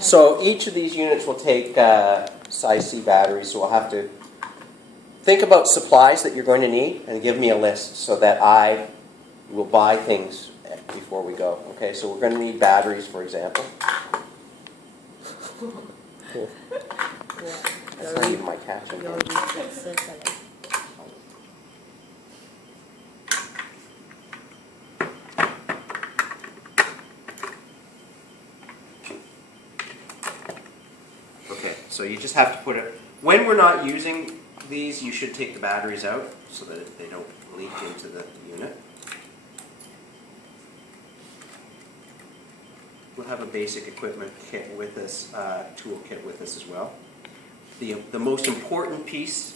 So each of these units will take size C batteries, so we'll have to think about supplies that you're going to need and give me a list so that I will buy things before we go. Okay, so we're going to need batteries, for example. That's not even my catching. Okay, so you just have to put it, when we're not using these, you should take the batteries out so that they don't leak into the unit. We'll have a basic equipment kit with us, tool kit with us as well. The most important piece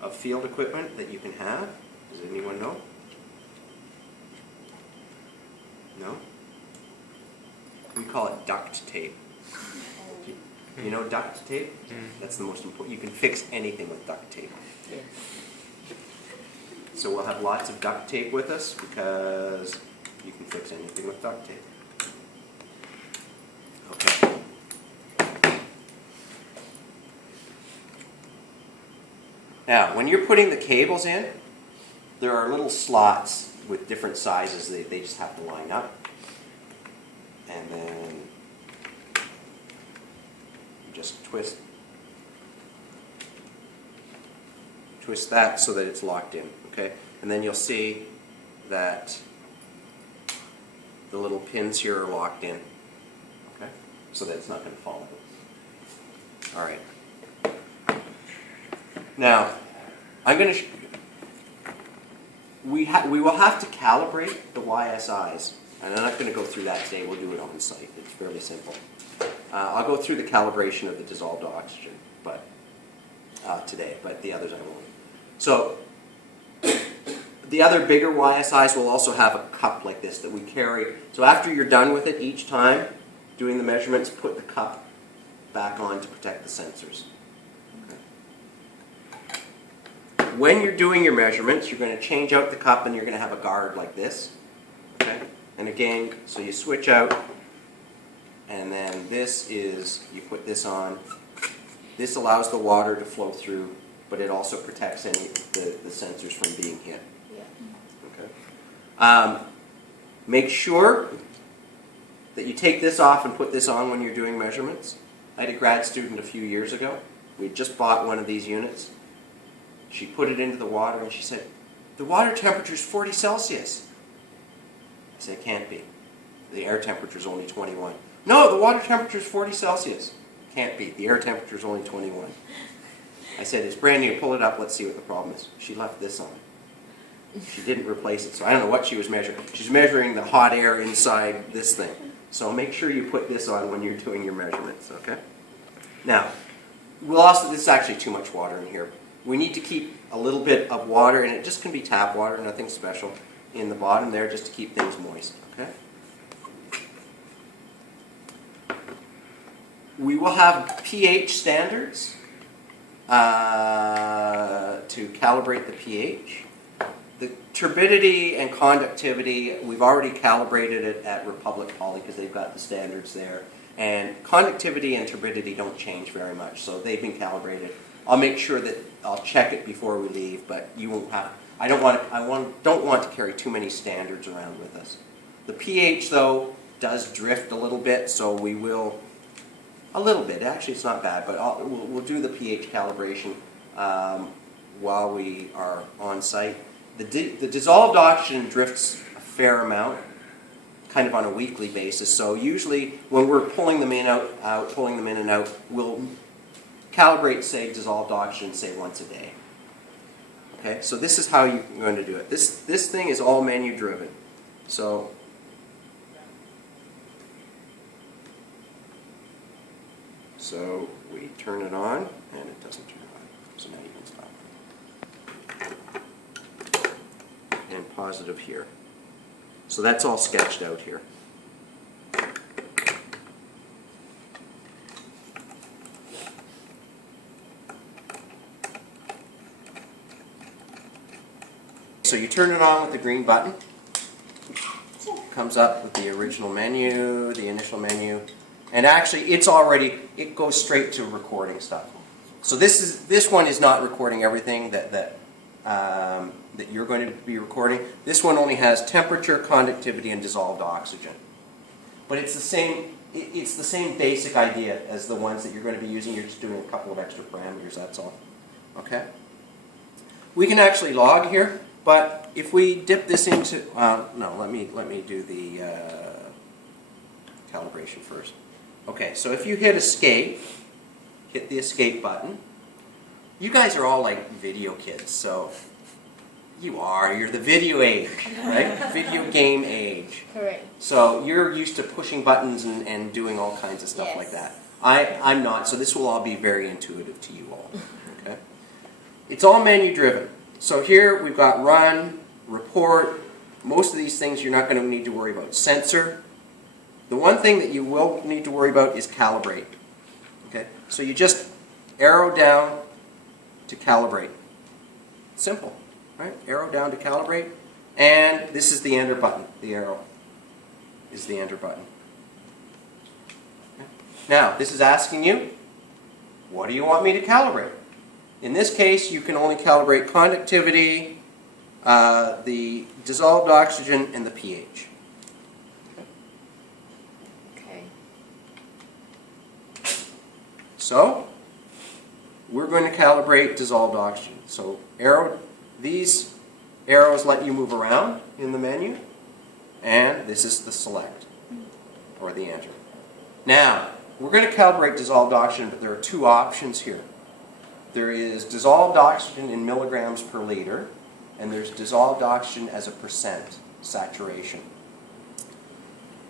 of field equipment that you can have, does anyone know? No? We call it duct tape. You know duct tape? That's the most important. You can fix anything with duct tape. So we'll have lots of duct tape with us because you can fix anything with duct tape. Okay. Now, when you're putting the cables in, there are little slots with different sizes. They just have to line up. And then you just twist that so that it's locked in. Okay? And then you'll see that the little pins here are locked in. Okay? So that it's not going to fall out. All right. Now, I'm going to. We will have to calibrate the YSIs, and I'm not going to go through that today. We'll do it on site. It's fairly simple. I'll go through the calibration of the dissolved oxygen, but today, but the others I won't. So, the other bigger YSIs will also have a cup like this that we carry. So after you're done with it, each time doing the measurements, put the cup back on to protect the sensors. When you're doing your measurements, you're going to change out the cup and you're going to have a guard like this. Okay? And again, so you switch out, and then this is, you put this on. This allows the water to flow through, but it also protects any the sensors from being hit. Okay? Make sure that you take this off and put this on when you're doing measurements. I had a grad student a few years ago. We had just bought one of these units. She put it into the water and she said, the water temperature is 40 Celsius. I said, it can't be. The air temperature is only 21. No, the water temperature is 40 Celsius. Can't be. The air temperature is only 21. I said, it's brand new. Pull it up. Let's see what the problem is. She left this on. She didn't replace it. So I don't know what she was measuring. She's measuring the hot air inside this thing. So make sure you put this on when you're doing your measurements. Okay? Now, this is actually too much water in here. We need to keep a little bit of water, and it just can be tap water, nothing special, in the bottom there just to keep things moist. Okay? We will have pH standards to calibrate the pH. The turbidity and conductivity, we've already calibrated it at Republic Poly because they've got the standards there. And conductivity and turbidity don't change very much, so they've been calibrated. I'll make sure that I'll check it before we leave, but you won't have. I don't want to carry too many standards around with us. The pH though does drift a little bit, so we will a little bit. Actually, it's not bad, but we'll do the pH calibration while we are on site. The dissolved oxygen drifts a fair amount, kind of on a weekly basis. So usually when we're pulling them in pulling them in and out, we'll calibrate, say, dissolved oxygen, say, once a day. Okay, so this is how you're going to do it. This thing is all menu driven. So we turn it on, and it doesn't turn on. So now you can stop. And positive here. So that's all sketched out here. So you turn it on with the green button. Comes up with the original menu, the initial menu, And actually, it goes straight to recording stuff. So this one is not recording everything that you're going to be recording. This one only has temperature, conductivity, and dissolved oxygen. But it's the same basic idea as the ones that you're going to be using. You're just doing a couple of extra parameters, that's all. Okay? We can actually log here, but if we dip this into, no, let me do the calibration first. Okay, so if you hit escape, hit the escape button. You guys are all like video kids, so you're the video age, right? Video game age. Correct. So you're used to pushing buttons and doing all kinds of stuff Yes. like that. I'm not, so this will all be very intuitive to you all. Okay? It's all menu driven. So here we've got run, report. Most of these things you're not going to need to worry about. Sensor. The one thing that you will need to worry about is calibrate. Okay? So you just arrow down to calibrate. Simple, right? Arrow down to calibrate. And this is the enter button. The arrow is the enter button. Okay? Now, this is asking you, what do you want me to calibrate? In this case, you can only calibrate conductivity, the dissolved oxygen, and the pH. Okay. So, we're going to calibrate dissolved oxygen. So, these arrows let you move around in the menu, and this is the select, or the enter. Now, we're going to calibrate dissolved oxygen, but there are two options here. There is dissolved oxygen in milligrams per liter, and there's dissolved oxygen as a percent saturation.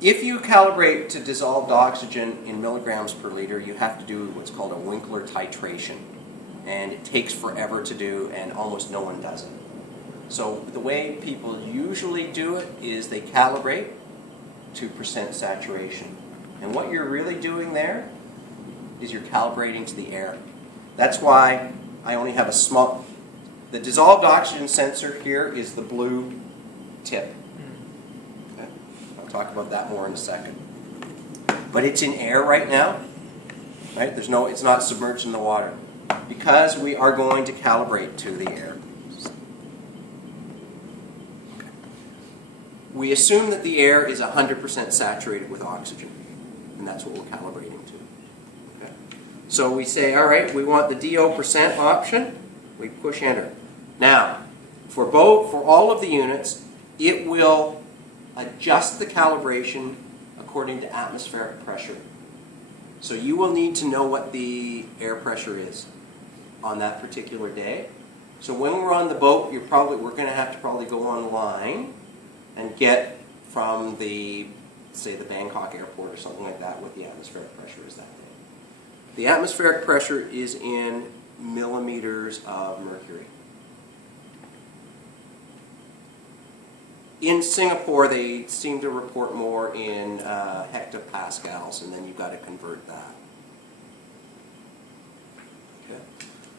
If you calibrate to dissolved oxygen in milligrams per liter, you have to do what's called a Winkler titration. And it takes forever to do, and almost no one does it. So the way people usually do it is they calibrate to percent saturation. And what you're really doing there is you're calibrating to the air. That's why I only have a small... The dissolved oxygen sensor here is the blue tip. Okay? I'll talk about that more in a second. But it's in air right now. Right? It's not submerged in the water. Because we are going to calibrate to the air. Okay. We assume that the air is 100% saturated with oxygen. And that's what we're calibrating to. Okay. So we say, all right, we want the DO percent option. We push enter. Now, for all of the units, it will adjust the calibration according to atmospheric pressure. So you will need to know what the air pressure is on that particular day. So when we're on the boat, we're going to have to probably go online and get from say the Bangkok airport or something like that what the atmospheric pressure is that day. The atmospheric pressure is in millimeters of mercury. In Singapore, they seem to report more in hectopascals, and then you've got to convert that. Okay.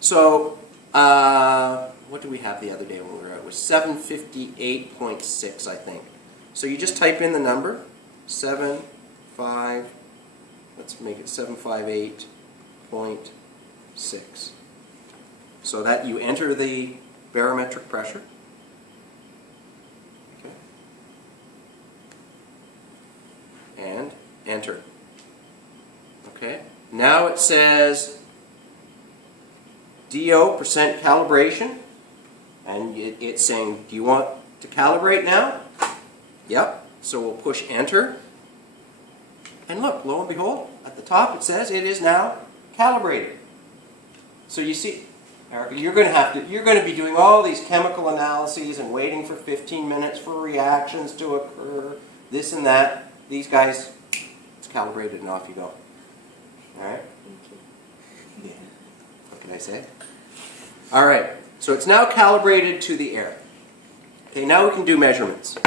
So, what did we have the other day when we were out? It was 758.6, I think. So you just type in the number, let's make it 758.6. So that you enter the barometric pressure. Okay. And enter. Okay. Now it says DO percent calibration, and it's saying, do you want to calibrate now? Yep. So we'll push enter. And look, lo and behold, at the top it says it is now calibrated. So you see, you're going to be doing all these chemical analyses and waiting for 15 minutes for reactions to occur, this and that. These guys, it's calibrated and off you go. All right? Yeah. What can I say? All right. So it's now calibrated to the air. Okay, now we can do measurements.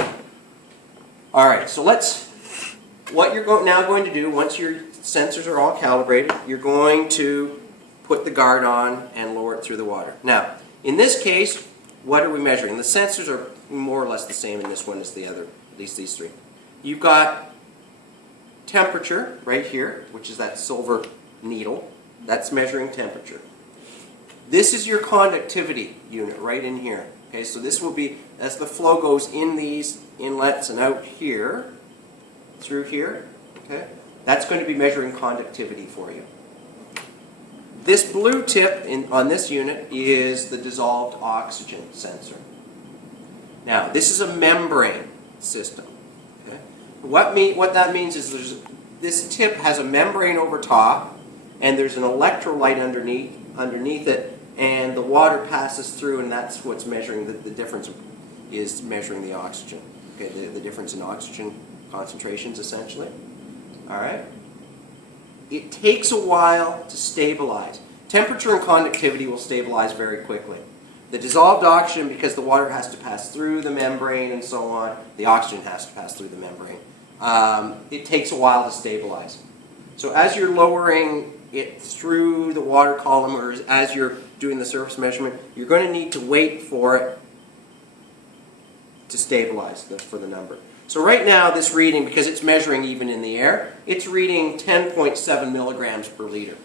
All right, so what you're now going to do, once your sensors are all calibrated, you're going to put the guard on and lower it through the water. Now, in this case, what are we measuring? The sensors are more or less the same in this one as the other, at least these three. You've got temperature right here, which is that silver needle. That's measuring temperature. This is your conductivity unit right in here. Okay, so this will be, as the flow goes in these inlets and out here, through here, okay, that's going to be measuring conductivity for you. This blue tip on this unit is the dissolved oxygen sensor. Now, this is a membrane system. Okay? What that means is this tip has a membrane over top, and there's an electrolyte underneath it, and the water passes through, and that's what's measuring the difference, is measuring the oxygen. Okay, the difference in oxygen concentrations, essentially. All right. It takes a while to stabilize. Temperature and conductivity will stabilize very quickly. The dissolved oxygen, because the water has to pass through the membrane and so on, the oxygen has to pass through the membrane. It takes a while to stabilize. So as you're lowering it through the water column, or as you're doing the surface measurement, you're going to need to wait for it to stabilize for the number. So right now, this reading, because it's measuring even in the air, it's reading 10.7 milligrams per liter.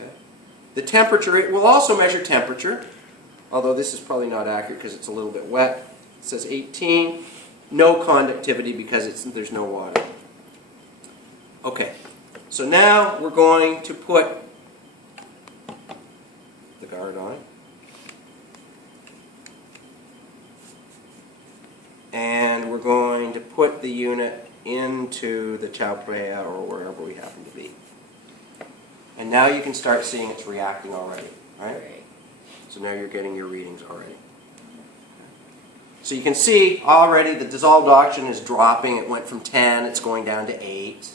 Okay. The temperature, it will also measure temperature, although this is probably not accurate because it's a little bit wet. It says 18. No conductivity because there's no water. Okay, so now we're going to put the guard on. And we're going to put the unit into the Chauprea or wherever we happen to be. And now you can start seeing it's reacting already. Right? So now you're getting your readings already. So you can see already the dissolved oxygen is dropping. It went from 10, it's going down to 8.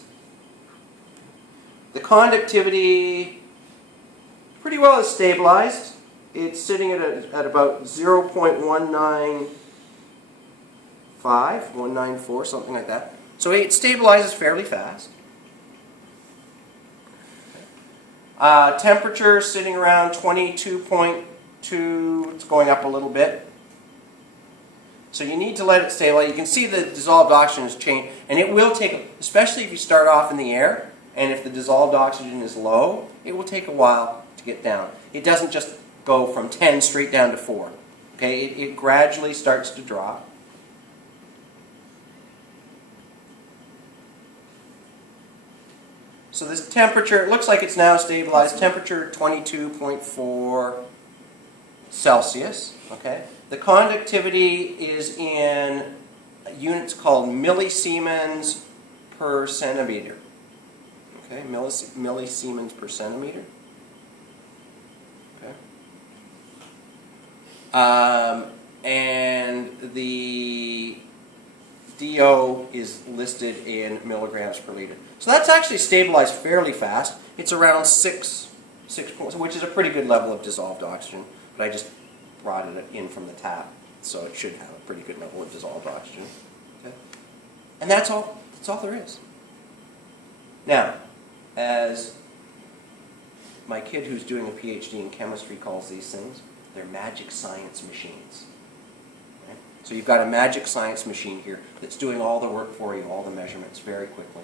The conductivity pretty well is stabilized. It's sitting at about 0.195, 194, something like that. So it stabilizes fairly fast. Temperature sitting around 22.2, it's going up a little bit. So you need to let it stabilize. You can see the dissolved oxygen has changed, and it will take, especially if you start off in the air, and if the dissolved oxygen is low, it will take a while to get down. It doesn't just go from 10 straight down to 4. Okay, it gradually starts to drop. So this temperature, it looks like it's now stabilized. Temperature 22.4 Celsius. Okay. The conductivity is in units called millisiemens per centimeter. Okay, millisiemens per centimeter. Okay. And the DO is listed in milligrams per liter. So that's actually stabilized fairly fast. It's around 6 points, which is a pretty good level of dissolved oxygen. But I just brought it in from the tap, so it should have a pretty good level of dissolved oxygen. Okay. And that's all there is. Now, as my kid who's doing a PhD in chemistry calls these things, they're magic science machines. Okay. So you've got a magic science machine here that's doing all the work for you, all the measurements very quickly.